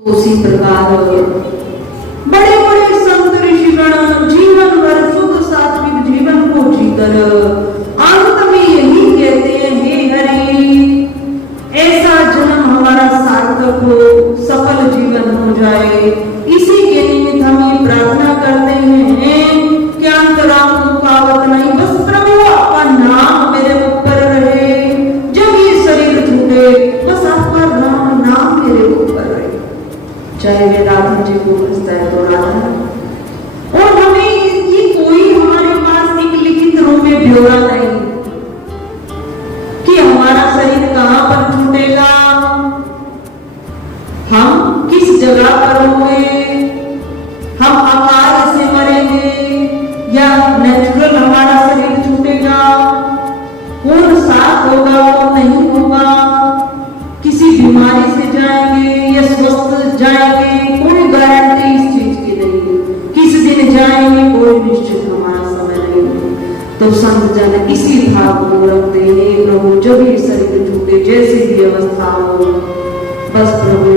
उसी प्रकार बड़े बड़े संत ऋषिगण जीवन भर शुद्ध सात्विक जीवन को जीकर अंत में यही कहते हैं, हे हरि, ऐसा जन्म हमारा सार्थक हो, सफल जीवन हो जाए। इसी के निमित्त हम ये प्रार्थना करते हैं कि अंतरात्मा पावत नहीं, बस प्रभु आपका नाम मेरे ऊपर रहे। जब ये शरीर छूटे बस आपका नाम मेरे ऊपर रहे, चाहे वे राधा जी को हंसता है तो राधा। और हमें ये कोई हमारे पास एक लिखित रूप में ब्यौरा नहीं कि हमारा शरीर कहां पर छूटेगा, हम किस जगह पर होंगे, हम अकाल से मरेंगे या नेचुरल हमारा शरीर छूटेगा, कौन साथ होगा कौन नहीं होगा, किसी बीमारी से जाएंगे या स्वस्थ जाएंगे, कोई गारंटी इस चीज की नहीं, किस दिन जाएंगे कोई निश्चित हमारा समय नहीं। तो संत जन इसी भाव को रखते हैं, प्रभु जब ये शरीर छूटे जैसी भी अवस्था हो, बस प्रभु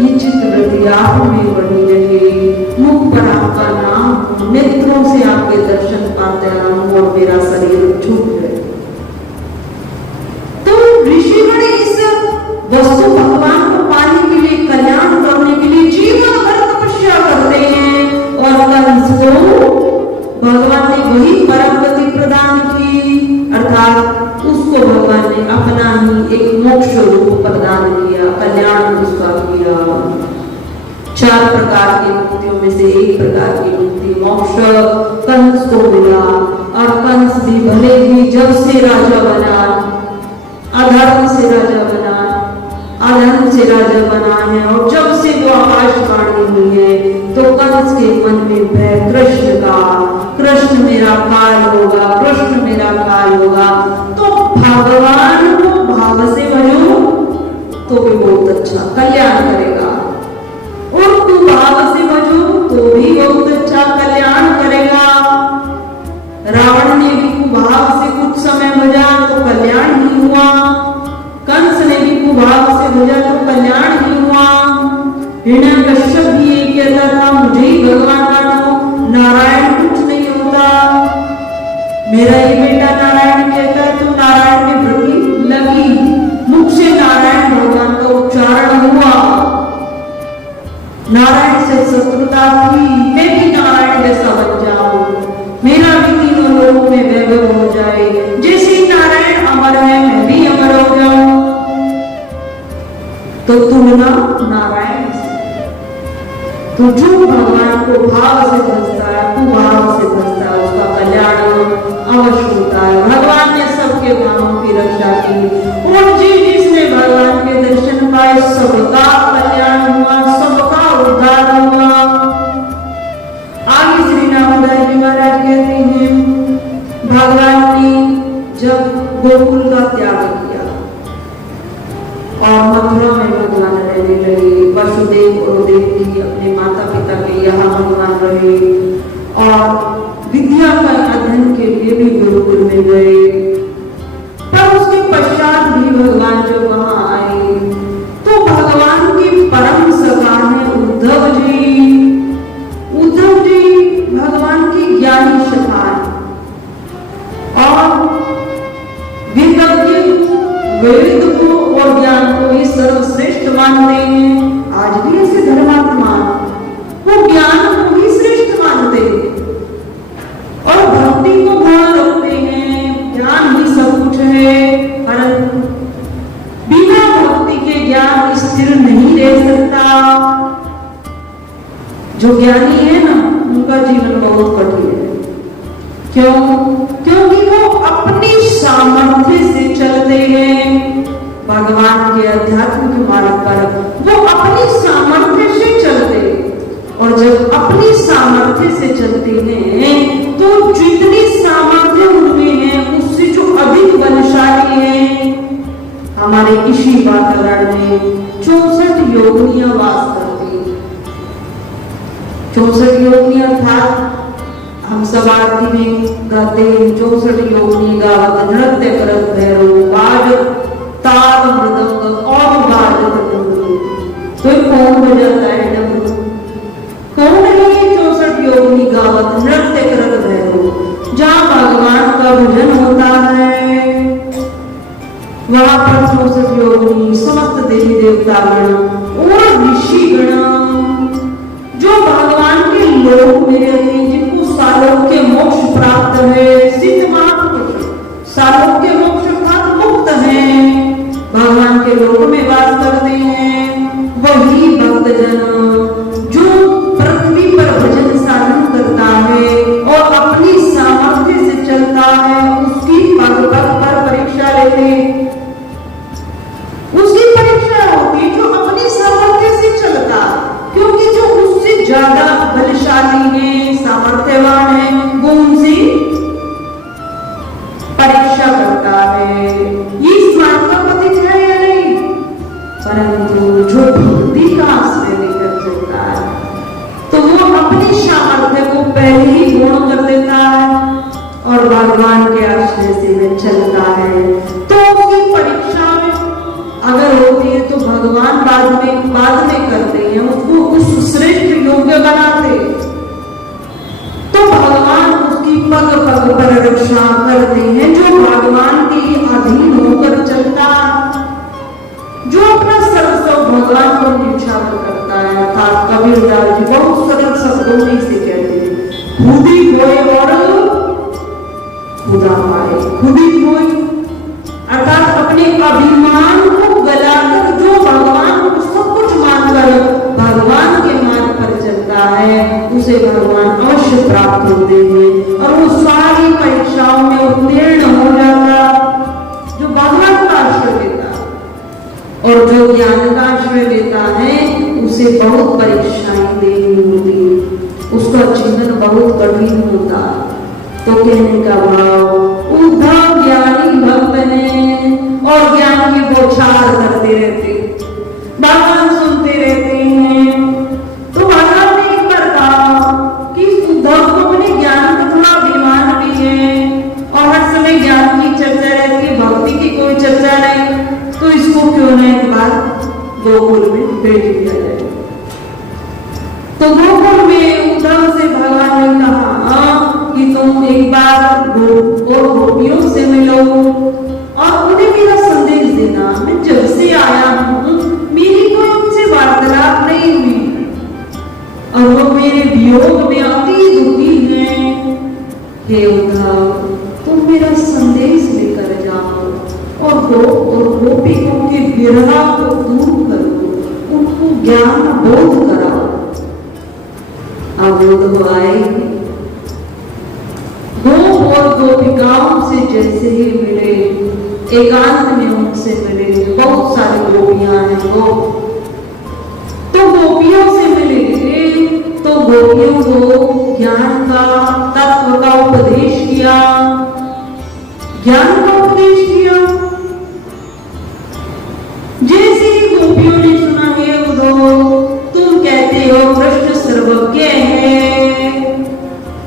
ये चित्तवृत्ति आप में बनी रहे, मुख पर आपका नाम, नेत्रों से आपके दर्शन पाते रहूं और मेरा शरीर छूट जाए। तो ऋषिगण इस वस्तु भगवान को पाने के लिए, कल्याण करने के लिए जीवन भर तपस्या करते हैं। और कंस को भगवान ने वही परम गति प्रदान की, अर्थात उसको भगवान ने अपना ही एक मोक्ष रूप प्रदान किया, कल्याण उसका किया। 4 प्रकार की मुक्तियों में से एक प्रकार की मुक्ति मोक्ष कंस को मिला। और कंस भी भले ही जब से राजा बना, अधर्म से राजा बना, अधर्म से राजा बना है, और जब से वो आकाशवाणी हुई है तो कंस के मन में भय कृष्ण का, कृष्ण मेरा काल होगा, कृष्ण मेरा काल होगा। तो भगवान को भाव से भरो तो भी बहुत अच्छा कल्याण करेगा, और तू भाव से भजो तो भी बहुत अच्छा कल्याण करेगा। रावण ने भी कुभाव से कुछ समय भजा तो कल्याण ही हुआ, कंस ने भी कुभाव से भजा तो कल्याण ही हुआ। हिरण्यकश्यप भी ये कहता था, मुझे ही भगवान मानो, नारायण कुछ नहीं होता, मेरा ही बेटा नारायण कहता है, तो नारायण में वृत्ति लगी, मुख से नारायण भगवान का उच्चारण हुआ। नारायण से शत्रुता थी, मैं भी नारायण जैसा बन जाऊं, मेरा भी तीनों लोकों में वैभव हो जाए, जैसे नारायण अमर है मैं भी अमर हो जाऊं। तो तुलना नारायण से, तो जो भगवान को भाव से भजता है, कुभाव से भजता है, उसका कल्याण अवश्य होता है। भगवान ने सबके भावों की रक्षा की, और जिसने भगवान के दर्शन पाए सबका कल्याण हुआ, सबका उद्धार हुआ। आगे श्री नामदास जी महाराज कहते हैं, भगवान ने जब गोकुल का त्याग किया और मथुरा में भगवान रहने लगे, वसुदेव और देवकी अपने माता पिता के यहाँ भगवान रहे, और विद्या का अध्ययन के लिए भी गुरुकुल में गए। पर उसके पश्चात भी भगवान जब वहां आए तो भगवान के परम सखा है उद्धव जी। उद्धव जी भगवान की ज्ञानी सखा है, और विज्ञ वेद को और ज्ञान को ही सर्वश्रेष्ठ मानते हैं। आज भी ऐसे धर्मात्मा वो ज्ञान को ही श्रेष्ठ मानते हैं और भक्ति को ध्यान रखते हैं, ज्ञान ही सब कुछ है। परंतु बिना भक्ति के ज्ञान स्थिर नहीं रह सकता। जो ज्ञानी है ना, उनका जीवन बहुत कठिन है। क्यों? क्योंकि वो अपनी सामर्थ्य से चलते हैं भगवान के आध्यात्मिक मार्ग पर, वो अपनी सामर्थ्य से चलते हैं। और जब अपनी सामर्थ्य से चलते हैं तो जितनी सामर्थ्य उनमें है उससे जो अधिक बलशाली है। हमारे इसी वातावरण में 64 योगिनियां वास करती हैं। 64 योगिनी अर्थात हम सब आरती में गाते हैं, 64 योगिनी गावत नृत्य करत भैरव, बाज ताल मृदंग और बाजत डमरू। कोई मौन हो जाता है डमरू। कौन है ये 64 योगिनी गावत नृत्य करत भैरो, जहाँ भगवान का भजन होता है वहां पर 64 योगिनी, समस्त देवी देवतागण और ऋषिगण जो भगवान के लोक में रहते हैं, जिनको सालोक्य मोक्ष प्राप्त है, सिद्ध महापुरुष सालोक्य मोक्ष प्राप्त मुक्त है, भगवान के लोक में वास करते हैं, वही भक्तजन जो पृथ्वी पर भजन साधन करता है और अपनी सामर्थ्य से चलता है, उसकी पग पग पर परीक्षा लेते हैं। उसकी परीक्षा होती जो अपनी सामर्थ्य से चलता, क्योंकि जो उससे ज्यादा बलशाली है, सामर्थ्यवान है, वो उनसे परीक्षा करता है। ये स्मार्ट का प्रतीक है या नहीं? परंतु जो भक्ति का आश्रय लेकर चलता है तो वो अपनी सामर्थ्य को पहले ही पूर्ण कर देता है और भगवान के आश्रय से वह चलता है। तो उसकी परीक्षा अगर होती है तो भगवान बाद में करते हैं, उसको उस श्रेष्ठ योग्य बनाते, तो भगवान उसकी पग पग पर रक्षा करते हैं। जो भगवान के अधीन होकर चलता, जो अपना सर्वस्व भगवान को न्यौछावर करता है, अर्थात कबीरदास जी बहुत सरल शब्दों में इसे कहते हैं, खुद ही खोए और खुदा पाए। खुद ही खोए अर्थात अपने अभिमान को गलाकर जो भगवान को सब कुछ मानकर भगवान के मार्ग पर चलता है, उसे भगवान अवश्य प्राप्त होते हैं और वो सारी परीक्षाओं में उत्तीर्ण हो जाता। जो भगवान का आश्रय लेता और जो ज्ञान का आश्रय लेता है, उसे बहुत परीक्षाएं देनी होती, उसका जीवन बहुत कठिन होता। तो कहने का भाव, उद्धव ज्ञानी भक्त ने और ज्ञान की बौछार करते रहते, भगवान सुनते रहते हैं। तो भगवान ने एक बार कहा कि उद्धव को अपने ज्ञान का थोड़ा अभिमान भी है और हर समय ज्ञान की चर्चा रहती है, भक्ति की कोई चर्चा नहीं, तो इसको क्यों न एक बार गोकुल में भेज दिया जाए। तो गोकुल में उद्धव से भगवान ने कहा कि तुम एक बार गोपियों से मिलो और उन्हें मेरा संदेश देना। मैं जब से आया हूँ मेरी कोई उनसे वार्तालाप नहीं हुई और वो मेरे वियोग में अति दुखी हैं। हे उद्धव, तुम मेरा संदेश लेकर जाओ और गोपियों के विरह को दूर करो, उनको ज्ञान बोध कराओ। अब उद्धव आए, गोप और गोपिकाओं से जैसे ही मिले, एकांत में उनसे मिले, बहुत सारी गोपियां हैं वो, तो गोपियों से मिले तो गोपियों को ज्ञान का तत्व का उपदेश किया, ज्ञान का उपदेश किया। जैसे ही गोपियों ने सुना, हे उद्धव, तुम कहते हो कृष्ण सर्वज्ञ है,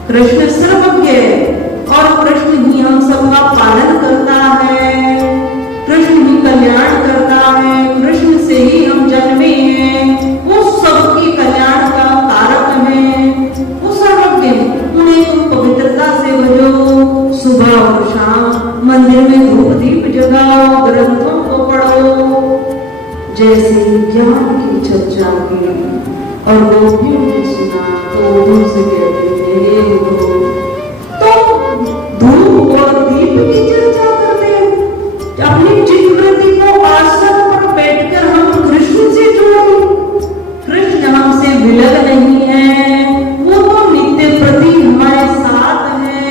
कृष्ण सर्वज्ञ और कृष्ण ही हम सबका पालन करता है, कृष्ण ही कल्याण करता है, कृष्ण से ही हम जन्मे हैं, वो सबकी कल्याण का कारक है, वो सर्वज्ञ। उन्हें तुम पवित्रता से भजो, सुबह और शाम मंदिर में धूप दीप जगाओ, ग्रंथों को पढ़ो। जैसे ज्ञान की चर्चा की और गोपियों ने सुना तो उनसे कहते हैं, तो धूप और दीप की चर्चा करते हैं, अपनी चित्तवृत्ति को आसन पर बैठकर हम कृष्ण से जोड़ें। कृष्ण हमसे विलग नहीं है, वो तो नित्य प्रति हमारे साथ है,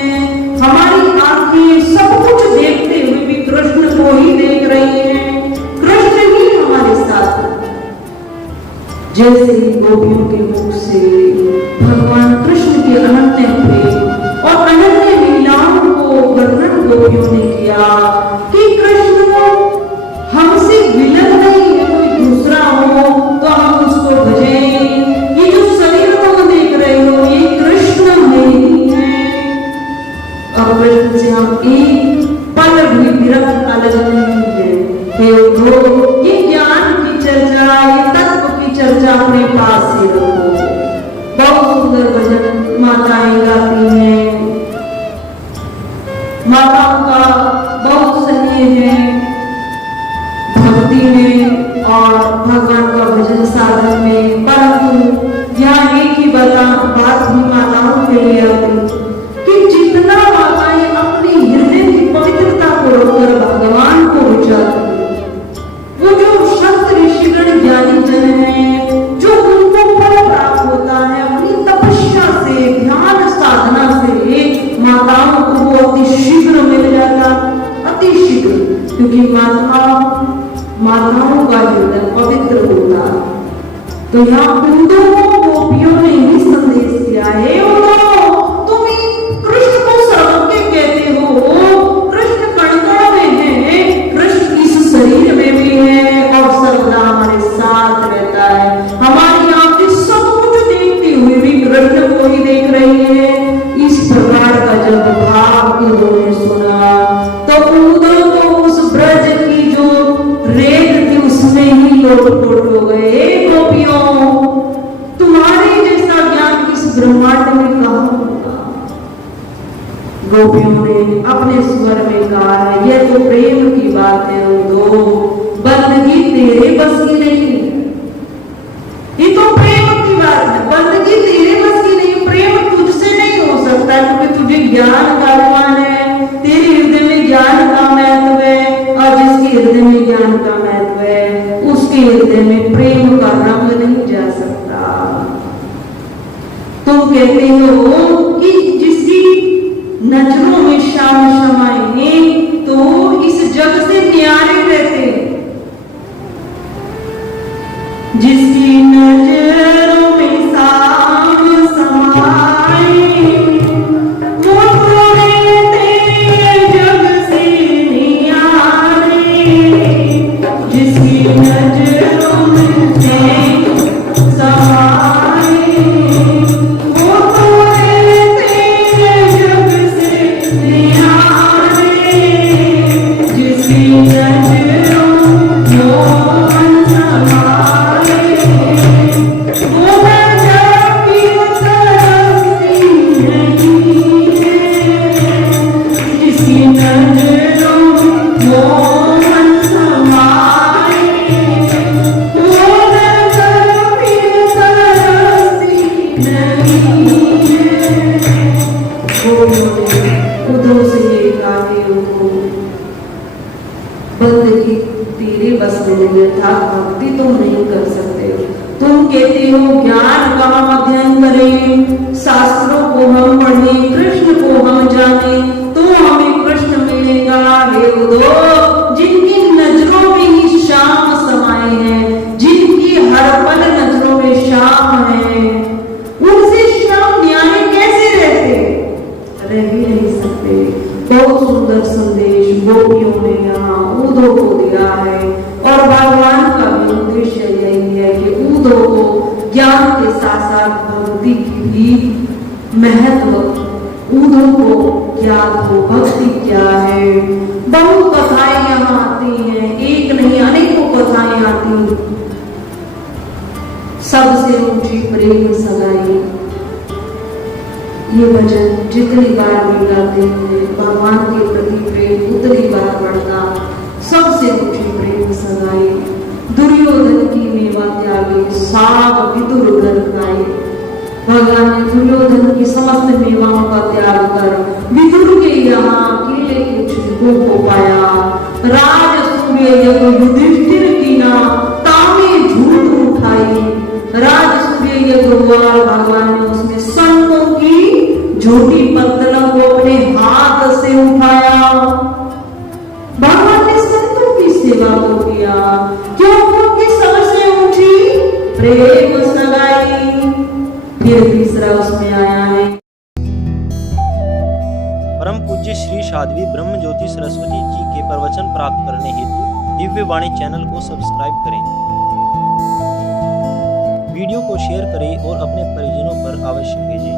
हमारी आंखें सब कुछ देखते हुए भी कृष्ण को ही देख रही है, कृष्ण ही हमारे साथ है। जैसे गोपियों के मुख से भगवान कृष्ण के अनन्य प्रेम और अनन्य लीलाओं को वर्णन गोपियों ने किया कि कृष्ण हमसे विलग नहीं है, कोई दूसरा हो तो हम उसको भजें। ये जो शरीर को देख रहे हो, ये कृष्ण नहीं है और कृष्ण से हम एक पल भी विरक्त अलग नहीं है। ये ज्ञान की चर्चा, ये तत्व की चर्चा पास ही रखो। बहुत सुंदर भजन माताएं गाती हैं। माताओं का बहुत स्नेह है भक्ति में और भगवान का भजन साधन में, परंतु यहाँ एक ही बात भी माताओं के लिए आती कि जितना माताएं अपनी हृदय की पवित्रता को रोककर भगवान को विचारती, वो जो संत ऋषिगण ज्ञानी जन है, जो उनको फल प्राप्त होता है अपनी तपस्या से, ध्यान साधना से, माताओं को वो अति शीघ्र मिल जाता, अति शीघ्र, क्योंकि माताओं का हृदय पवित्र होता। तो यहाँ उन दोनों गोपियों ने ही संदेश दिया है, तुम कृष्ण को सर्वज्ञ कहते हो, कृष्ण कण-कण में है, कृष्ण इस शरीर में भी है और सर्वदा हमारे साथ रहता है। हमारी आंखें सब कुछ देखती हुई भी कृष्ण को ही देख रही है। इस प्रकार का जब भाव उन्होंने सुना तो उदय को उस ब्रज की जो रेत थी उसमें ही लोट-पोट हो गए। गोपियों, तुम्हारे जैसा ज्ञान इस ब्रह्मांड में कहाँ होगा? गोपियों ने अपने स्वर में कहा है, यह तो प्रेम की बात है, बंदगी तेरे बस की नहीं, ये तो प्रेम की बात है, बंदगी तेरे बस की नहीं, प्रेम तुझसे नहीं हो सकता क्योंकि तुझे ज्ञान का अभिमान है, तेरे हृदय में ज्ञान का महत्व है, और जिसके हृदय में ज्ञान का महत्व है उसके हृदय में प्रेम का रंग नहीं जा सकता। तुम कहते हो कि जिसकी नजरों में श्याम समाए तो इस जग से न्यारे रहते, जिसकी नजरों में श्याम समाए वो तो रहते जग से न्यारे, जिसकी नजरों में श्याम समाए वो तो रहते जग से न्यारे, जिसकी नजरों मोहन समाए वो जग की तरफती नहीं है, जिसकी नजरों मोहन समाए वो जग की तरफती नहीं है। उधर से ये गाते हो, बंदगी तेरे बस में नहीं था, भक्ति तुम नहीं कर सकते। तुम कहते हो ज्ञान का हम अध्ययन करें, शास्त्रों को हम पढ़ें, कृष्ण को हम जाने तो हमें कृष्ण मिलेगा। हे उद्धव, जिनकी नजरों में ही श्याम समाए हैं, जिनकी हर पल नजरों में श्याम है, उनसे श्याम न्यारे कैसे रहते? रह ही नहीं सकते। बहुत सुंदर संदेश गोपियों ने यहाँ उद्धव को दिया है, और भगवान का भी उद्देश्य यही है कि उद्धव को ज्ञान के साथ साथ भक्ति की भी महत्व, उद्धव को ज्ञान हो भक्ति क्या है। बहुत कथाएं यहाँ आती हैं, एक नहीं अनेकों कथाएं आती। सबसे ऊंची प्रेम सगाई, ये भजन जितनी बार भी गाते हैं भगवान के प्रति प्रेम उतनी बार बढ़ता। सबसे ऊंची प्रेम सगाई, दुर्योधन की मेवा त्यागी, साग विदुर उदर खाए। भगवान ने दुर्योधन की समस्त मेवाओं का त्याग कर विदुर के यहाँ अकेले के छिलकों को पाया। राजसूय युधिष्ठिर की ना तामे झूठ उठाई, राजसूय यज्ञवाल भगवान ने उसमें संतों की झूठी पत्तलों को अपने हाथ से उठाया। भगवान ने संतों की सेवा को किया, क्योंकि सबसे ऊंची प्रेम सगाई। फिर तीसरा उसमें आया है, परम पूज्य श्री साध्वी ब्रह्म ज्योति सरस्वती जी के प्रवचन प्राप्त करने हेतु दिव्य वाणी चैनल को सब्सक्राइब करें, वीडियो को शेयर करें और अपने परिजनों पर अवश्य भेजें।